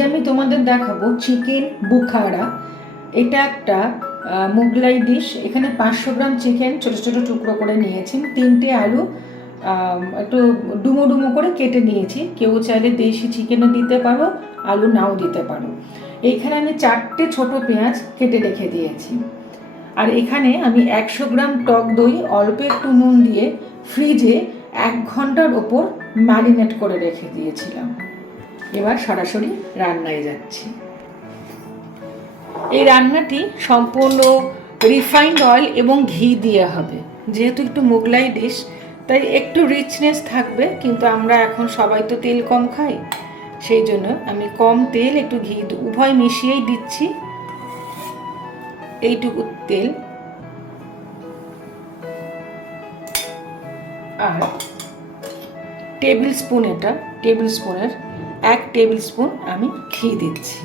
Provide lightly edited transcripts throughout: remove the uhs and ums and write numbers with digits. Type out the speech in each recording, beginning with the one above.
আজকে আমি তোমাদের দেখাবো চিকেন বুখারা। এটা একটা মুগলাই ডিশ। এখানে 500 গ্রাম চিকেন ছোটো ছোটো টুকরো করে নিয়েছি, 3টে আলু একটু ডুমো ডুমো করে কেটে নিয়েছি। কেউ চাইলে দেশি চিকেনও দিতে পারো, আলু নাও দিতে পারো। এইখানে আমি 4টে ছোট পেঁয়াজ কেটে রেখে দিয়েছি। আর এখানে আমি 100 গ্রাম টক দই অল্প একটু নুন দিয়ে ফ্রিজে 1 ঘন্টার ওপর ম্যারিনেট করে রেখে দিয়েছিলাম। এবার সরাসরি রান্নায় যাচ্ছি। এই রান্নাটি সম্পূর্ণ রিফাইন্ড অয়েল এবং ঘি দিয়ে হবে। যেহেতু একটু মোগলাই ডিশ, তাই একটু রিচনেস থাকবে, কিন্তু আমরা এখন সবাই তো তেল কম খাই, সেই জন্য আমি কম তেল একটু ঘি উভয় মিশিয়েই দিচ্ছি। এইটুকু তেল আর টেবিল স্পুন, এটা টেবিল স্পুনের 1 টেবিল স্পুন আমি ঘি দিচ্ছি।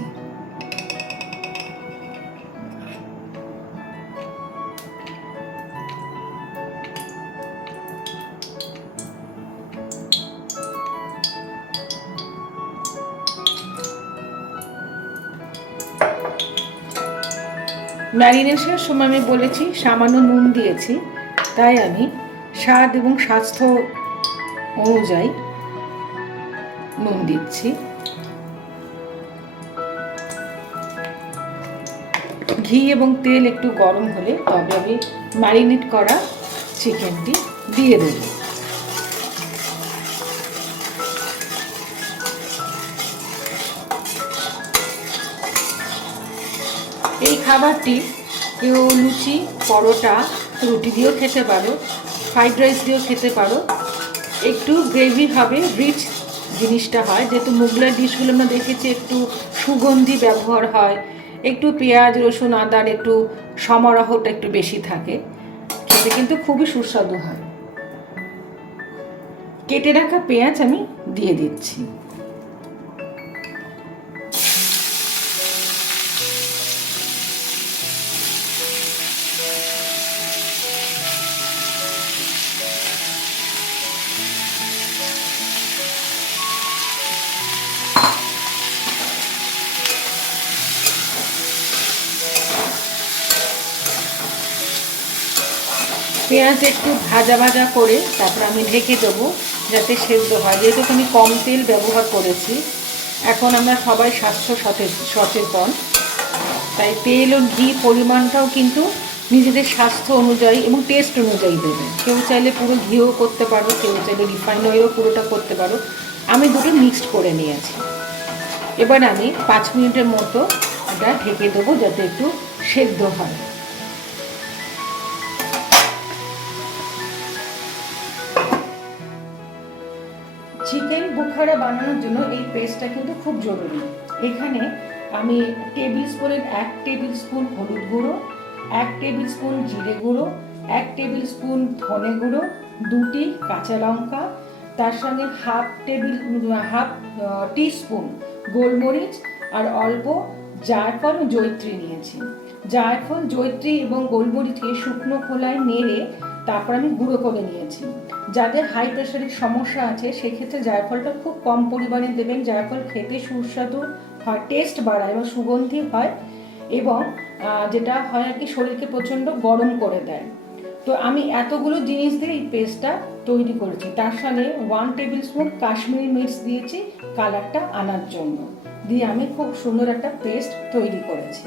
ম্যারিনেশনের সময় আমি বলেছি সামান্য নুন দিয়েছি, তাই আমি স্বাদ এবং স্বাস্থ্য অনুযায়ী নুন দিচ্ছি। ঘি এবং তেল একটু গরম হলে তবে আমি ম্যারিনেট করা চিকেনটি দিয়ে দেব। এই খাবারটি কেউ লুচি, পরোটা, রুটি দিয়েও খেতে পারো, ফ্রাইড রাইস দিয়েও খেতে পারো। একটু গ্রেভি হবে, রিচ জিনিসটা হয়। যেহেতু মুগলাই ডিশগুলো আমরা দেখেছি একটু সুগন্ধি ব্যবহার হয়, একটু পেঁয়াজ, রসুন, আদার একটু সমারোহটা একটু বেশি থাকে, খেতে কিন্তু খুবই সুস্বাদু হয়। কেটে রাখা পেঁয়াজ আমি দিয়ে দিচ্ছি। পেঁয়াজ একটু ভাজা ভাজা করে তারপর আমি ঢেকে দেবো যাতে সেদ্ধ হয়। যেহেতু আমি কম তেল ব্যবহার করেছি, এখন আমরা সবাই স্বাস্থ্য সচেতন, তাই তেল ও ঘি পরিমাণটাও কিন্তু নিজেদের স্বাস্থ্য অনুযায়ী এবং টেস্ট অনুযায়ী দেবে। কেউ চাইলে পুরো ঘিও করতে পারো, কেউ চাইলে রিফাইন্ড অয়েলও পুরোটা করতে পারো। আমি দুটো মিক্সড করে নিয়েছি। এবার আমি 5 মিনিটের মতো এটা ঢেকে দেবো যাতে একটু সেদ্ধ হয়। চিকেন বুখারা বানানোর জন্য এই পেস্টটা কিন্তু খুব জরুরি। এখানে আমি টেবিল স্পুনের 1 টেবিল স্পুন হলুদ গুঁড়ো, 1 টেবিল স্পুন জিরে গুঁড়ো, 1 টেবিল স্পুন ধনে গুঁড়ো, 2টি কাঁচা লঙ্কা, তার সঙ্গে হাফ টিস্পুন গোলমরিচ আর অল্প জায়ফল, জয়িত্রী নিয়েছি। জায়ফল, জয়িত্রী এবং গোলমরিচকে শুকনো খোলায় নেড়ে তারপর আমি গুঁড়ো করে নিয়েছি। যাদের হাই প্রেশারের সমস্যা আছে সেক্ষেত্রে জায়ফলটা খুব কম পরিমাণে দেবেন। জায়ফল খেতে সুস্বাদু হয়, টেস্ট বাড়ায় এবং সুগন্ধি হয়, এবং যেটা হয় আর কি শরীরকে প্রচণ্ড গরম করে দেয়। তো আমি এতগুলো জিনিস দিয়ে এই পেস্টটা তৈরি করেছি। তার সঙ্গে 1 টেবিল স্পুন কাশ্মীরি মির্চ দিয়েছি কালারটা আনার জন্য, দিয়ে আমি খুব সুন্দর একটা পেস্ট তৈরি করেছি।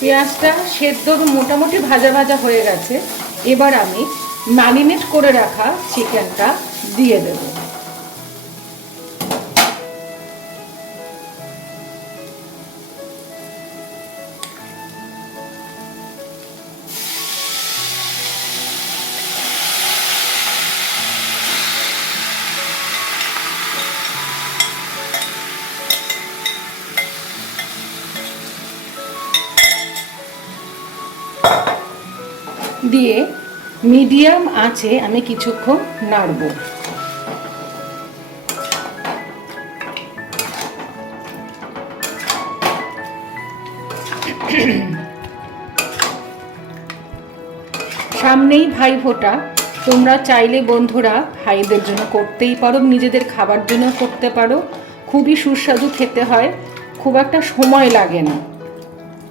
পেঁয়াজটা সেদ্ধ মোটামুটি ভাজা ভাজা হয়ে গেছে। এবার আমি ম্যারিনেট করে রাখা চিকেনটা দিয়ে দেব। দিয়ে মিডিয়াম আঁচে আমি কিছুক্ষণ নাড়ব। সামনেই ভাইফোঁটা, তোমরা চাইলে বন্ধুরা ভাইদের জন্য করতেই পারো, নিজেদের খাবার জন্য করতে পারো। খুবই সুস্বাদু খেতে হয়, খুব একটা সময় লাগে না,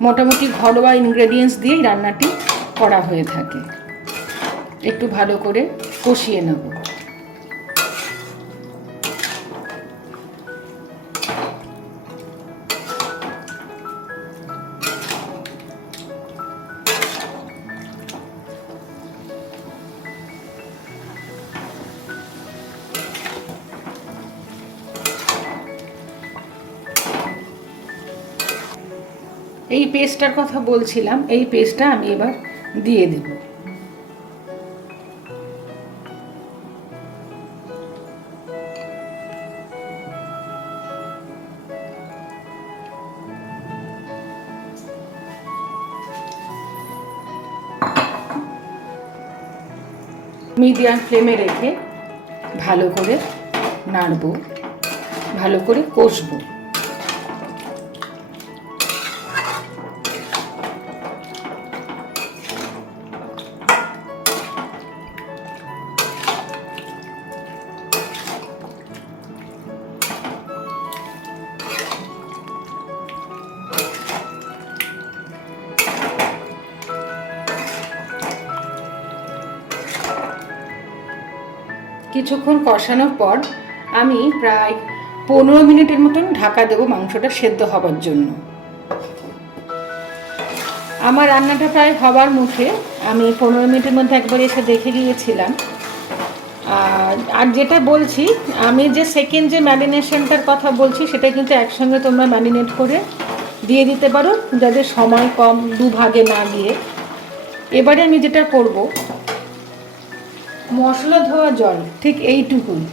মোটামুটি ঘরোয়া ইনগ্রেডিয়েন্টস দিয়েই রান্নাটি করা হয়ে থাকে। একটু ভালো করে কষিয়ে নেব। এই পেস্টটার কথা বলছিলাম, এই পেস্টটা আমি এবার দিয়ে দেব। মিডিয়াম ফ্লেমে রেখে ভালো করে নাড়বো, ভালো করে কষবো। কিছুক্ষণ কষানোর পর আমি প্রায় 15 মিনিটের মতন ঢাকা দেবো মাংসটা সেদ্ধ হবার জন্য। আমার রান্নাটা প্রায় হবার মুখে, আমি 15 মিনিটের মধ্যে একবার এসে দেখে গিয়েছিলাম। আর যেটা বলছি, আমি যে সেকেন্ড যে ম্যারিনেশনটার কথা বলছি সেটা কিন্তু একসঙ্গে তোমরা ম্যারিনেট করে দিয়ে দিতে পারো, যাদের সময় কম, দুভাগে না দিয়ে। এবারে আমি যেটা করব, মশলা ধোয়া জল ঠিক এইটুকুই,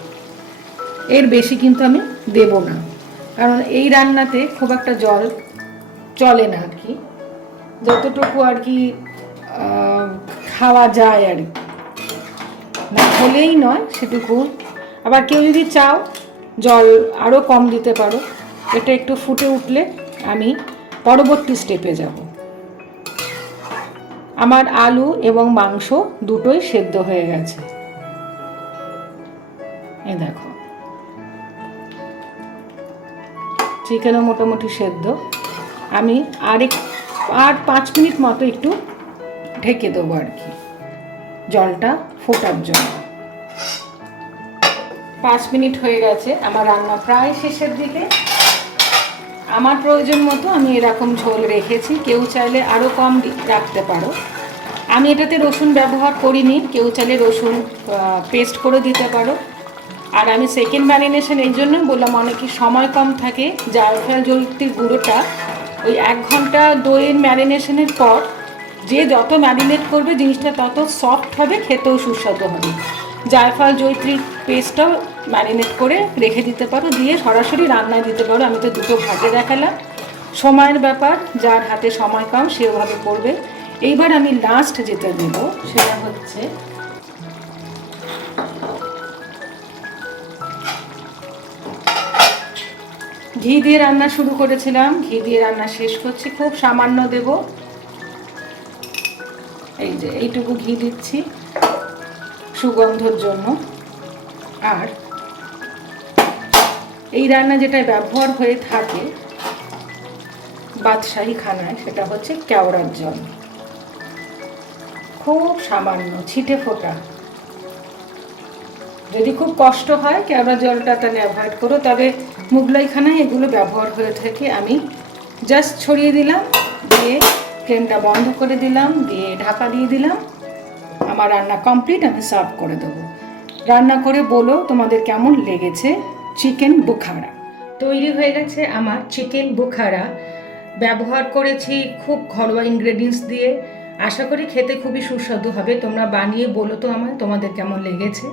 এর বেশি কিন্তু আমি দেব না, কারণ এই রান্নাতে খুব একটা জল চলে না আর কি, যতটুকু আর কি খাওয়া যায় আর না হলেই নয় সেটুকু। আবার কেউ যদি চাও জল আরও কম দিতে পারো। এটা একটু ফুটে উঠলে আমি পরবর্তী স্টেপে যাব। আমার আলু এবং মাংস দুটোই সেদ্ধ হয়ে গেছে, এই দেখো। চিকেনও মোটামুটি সেদ্ধ। আমি আর 5 মিনিট মতো একটু ঢেকে দেবো আর কি, জলটা ফোটার জন্য। 5 মিনিট হয়ে গেছে, আমার রান্না প্রায় শেষের দিকে। আমার প্রয়োজন মতো আমি এরকম ঝোল রেখেছি, কেউ চাইলে আরও কম রাখতে পারো। আমি এটাতে রসুন ব্যবহার করিনি, কেউ চাইলে রসুন পেস্ট করে দিতে পারো। আর আমি সেকেন্ড ম্যারিনেশন এই জন্য বললাম, অনেকের সময় কম থাকে, জায়ফল জয়িত্রীর গুঁড়োটা ওই 1 ঘন্টা দইয়ের ম্যারিনেশনের পর যে যত ম্যারিনেট করবে জিনিসটা তত সফট হবে, খেতেও সুস্বাদু হবে। জায়ফল জয়িত্রীর পেস্টটাও ম্যারিনেট করে রেখে দিতে পারো, দিয়ে সরাসরি রান্নায় দিতে পারো। আমি তো দুটো ভাগে দেখালাম, সময়ের ব্যাপার, যার হাতে সময় কম সেভাবে করবে। এইবার আমি লাস্ট যেটা দেবো সেটা হচ্ছে ঘি দিয়ে রান্না শুরু করেছিলাম, ঘি দিয়ে রান্না শেষ করছি, খুব সামান্য দেব। এই যে এইটুকু ঘি দিচ্ছি সুগন্ধর জন্য। আর এই রান্না যেটা ব্যবহার হয়ে থাকে বাদশাহী খানায়, সেটা হচ্ছে কেওড়ার জল, খুব সামান্য ছিটে ফোটা। যদি খুব কষ্ট হয় কেওড়া জলটা তাহলে অ্যাভয়েড করো, তবে মুগলাই খানায় এগুলো ব্যবহার হয়ে থাকে। আমি জাস্ট ছড়িয়ে দিলাম, দিয়ে ফ্লেমটা বন্ধ করে দিলাম, দিয়ে ঢাকা দিয়ে দিলাম। আমার রান্না কমপ্লিট, আমি সার্ভ করে দেবো। রান্না করে বলো তোমাদের কেমন লেগেছে। চিকেন বুখারা তৈরি হয়ে গেছে আমার। চিকেন বুখারা ব্যবহার করেছি খুব ঘরোয়া ইনগ্রেডিয়েন্টস দিয়ে, আশা করি খেতে খুবই সুস্বাদু হবে। তোমরা বানিয়ে বলো তো আমায় তোমাদের কেমন লেগেছে।